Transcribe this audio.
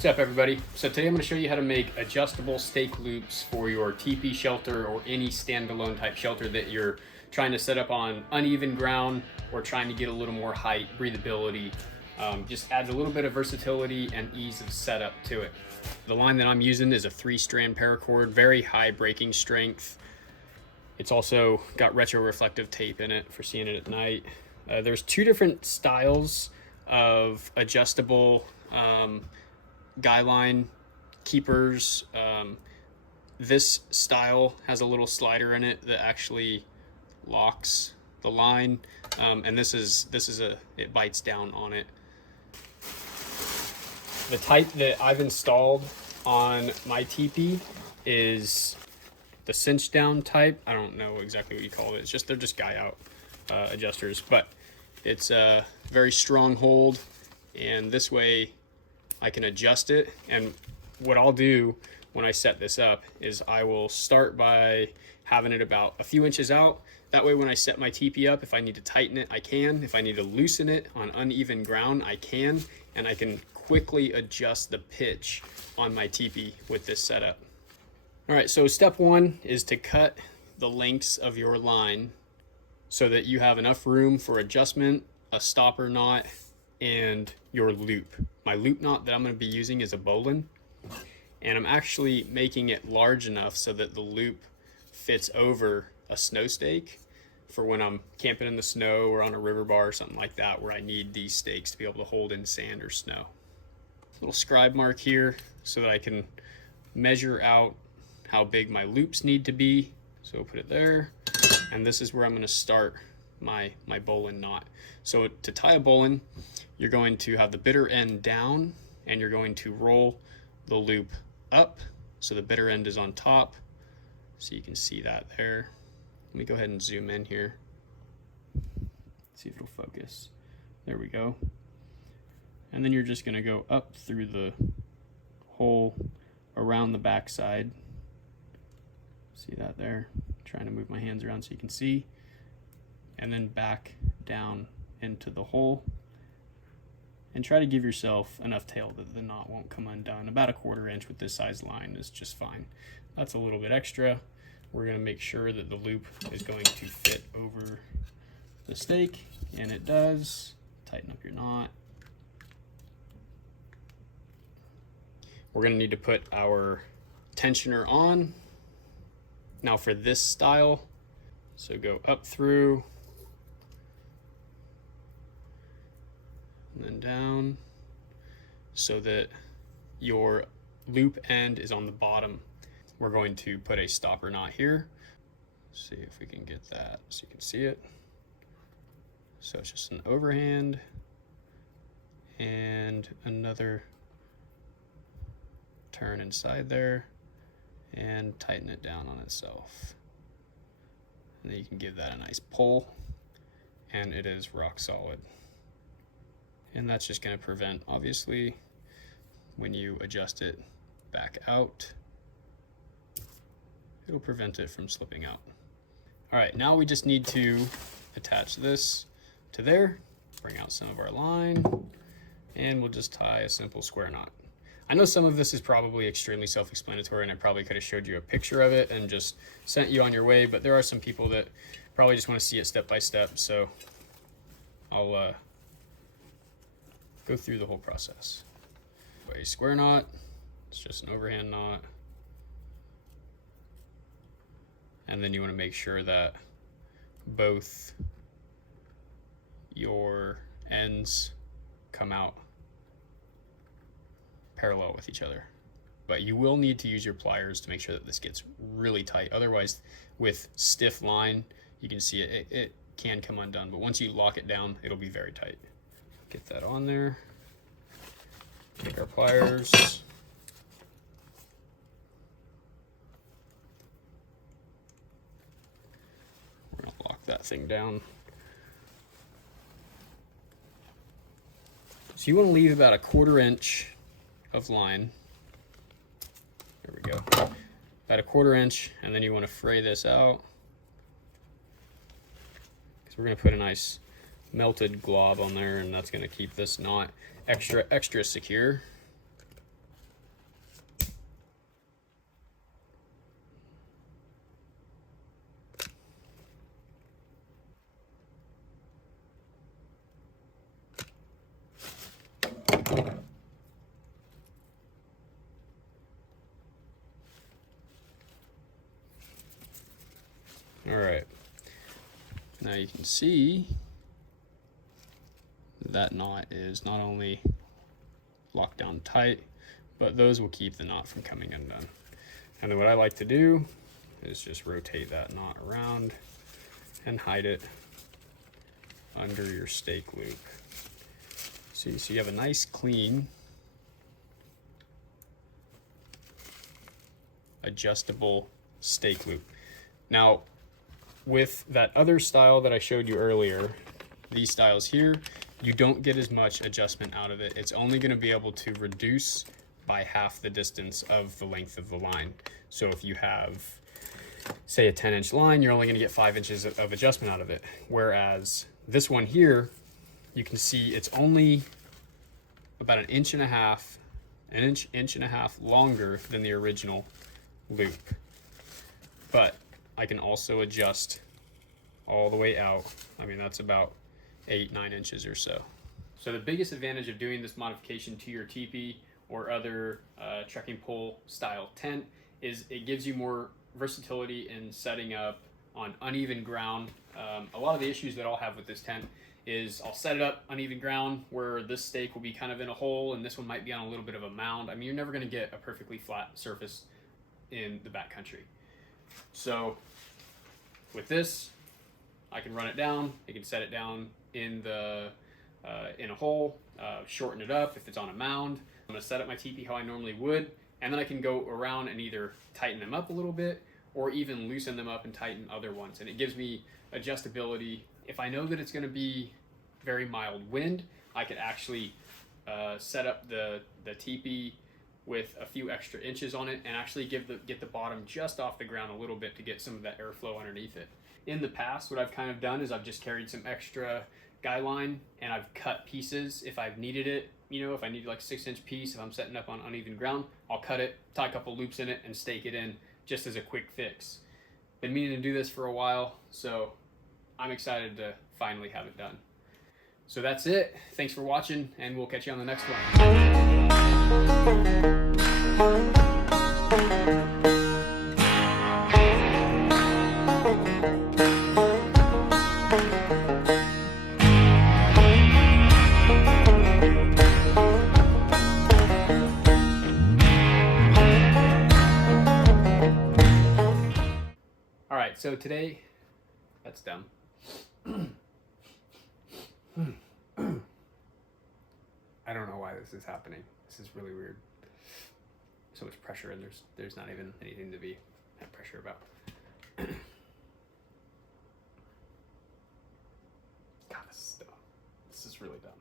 What's up, everybody? So today I'm going to show you how to make adjustable stake loops for your TeePee shelter or any standalone type shelter that you're trying to set up on uneven ground or trying to get a little more height, breathability. Just adds a little bit of versatility and ease of setup to it. The line that I'm using is a 3-strand paracord, very high breaking strength. It's also got retro-reflective tape in it for seeing it at night. There's two different styles of adjustable guy line keepers. This style has a little slider in it that actually locks the line, and this is it bites down on it. The type that I've installed on my TeePee is the cinch down type. I don't know exactly what you call it. They're just guy out adjusters, but it's a very strong hold, and this way I can adjust it. And what I'll do when I set this up is I will start by having it about a few inches out. That way when I set my TeePee up, if I need to tighten it, I can. If I need to loosen it on uneven ground, I can. And I can quickly adjust the pitch on my TeePee with this setup. All right, so step one is to cut the lengths of your line so that you have enough room for adjustment, a stopper knot, and your loop. My loop knot that I'm going to be using is a bowline, and I'm actually making it large enough so that the loop fits over a snow stake for when I'm camping in the snow or on a river bar or something like that, where I need these stakes to be able to hold in sand or snow. Little scribe mark here so that I can measure out how big my loops need to be. So I'll put it there, and this is where I'm going to start my bowline knot. So to tie a bowline, you're going to have the bitter end down, and you're going to roll the loop up so the bitter end is on top, so you can see that there. Let me go ahead and zoom in here, see if it'll focus. There we go. And then you're just going to go up through the hole around the back side. See that there? Trying to move my hands around so you can see. And then back down into the hole. And try to give yourself enough tail that the knot won't come undone. About a 1/4 inch with this size line is just fine. That's a little bit extra. We're going to make sure that the loop is going to fit over the stake, and it does. Tighten up your knot. We're going to need to put our tensioner on. Now for this style, so go up through, and then down, so that your loop end is on the bottom. We're going to put a stopper knot here. See if we can get that so you can see it. So it's just an overhand and another turn inside there and tighten it down on itself. And then you can give that a nice pull, and it is rock solid. And that's just going to prevent, obviously, when you adjust it back out, it'll prevent it from slipping out. All right, now we just need to attach this to there, bring out some of our line, and we'll just tie a simple square knot. I know some of this is probably extremely self-explanatory, and I probably could have showed you a picture of it and just sent you on your way, but there are some people that probably just want to see it step by step, so I'll go through the whole process. A square knot, it's just an overhand knot, and then you want to make sure that both your ends come out parallel with each other. But you will need to use your pliers to make sure that this gets really tight. Otherwise, with stiff line, you can see it can come undone, but once you lock it down, it'll be very tight. Get that on there. Take our pliers. We're gonna lock that thing down. So you want to leave about a 1/4 inch of line. There we go. About a 1/4 inch, and then you want to fray this out, because we're going to put a nice melted glob on there, and that's going to keep this knot extra secure. All right, now you can see that knot is not only locked down tight, but those will keep the knot from coming undone. And then what I like to do is just rotate that knot around and hide it under your stake loop. So you have a nice clean adjustable stake loop. Now with that other style that I showed you earlier, these styles here, you don't get as much adjustment out of it. It's only going to be able to reduce by half the distance of the length of the line. So if you have, say, a 10-inch line, you're only going to get 5 inches of adjustment out of it. Whereas this one here, you can see it's only about an inch and a half longer than the original loop. But I can also adjust all the way out. I mean, that's about 8-9 inches or so. So the biggest advantage of doing this modification to your TeePee or other trekking pole style tent is it gives you more versatility in setting up on uneven ground. A lot of the issues that I'll have with this tent is I'll set it up uneven ground where this stake will be kind of in a hole and this one might be on a little bit of a mound. I mean, you're never going to get a perfectly flat surface in the backcountry. So with this, I can run it down. I can set it down in a hole, shorten it up if it's on a mound. I'm gonna set up my TeePee how I normally would, and then I can go around and either tighten them up a little bit or even loosen them up and tighten other ones. And it gives me adjustability. If I know that it's gonna be very mild wind, I could actually set up the TeePee with a few extra inches on it and actually get the bottom just off the ground a little bit to get some of that airflow underneath it. In the past, what I've kind of done is I've just carried some extra guy line and I've cut pieces if I've needed it. You know, if I need like a 6-inch piece, if I'm setting up on uneven ground, I'll cut it, tie a couple loops in it, and stake it in just as a quick fix. Been meaning to do this for a while, so I'm excited to finally have it done. So that's it. Thanks for watching, and we'll catch you on the next one. So today, that's dumb. I don't know why this is happening. This is really weird. So much pressure and there's not even anything to be have pressure about. God, this is dumb. This is really dumb.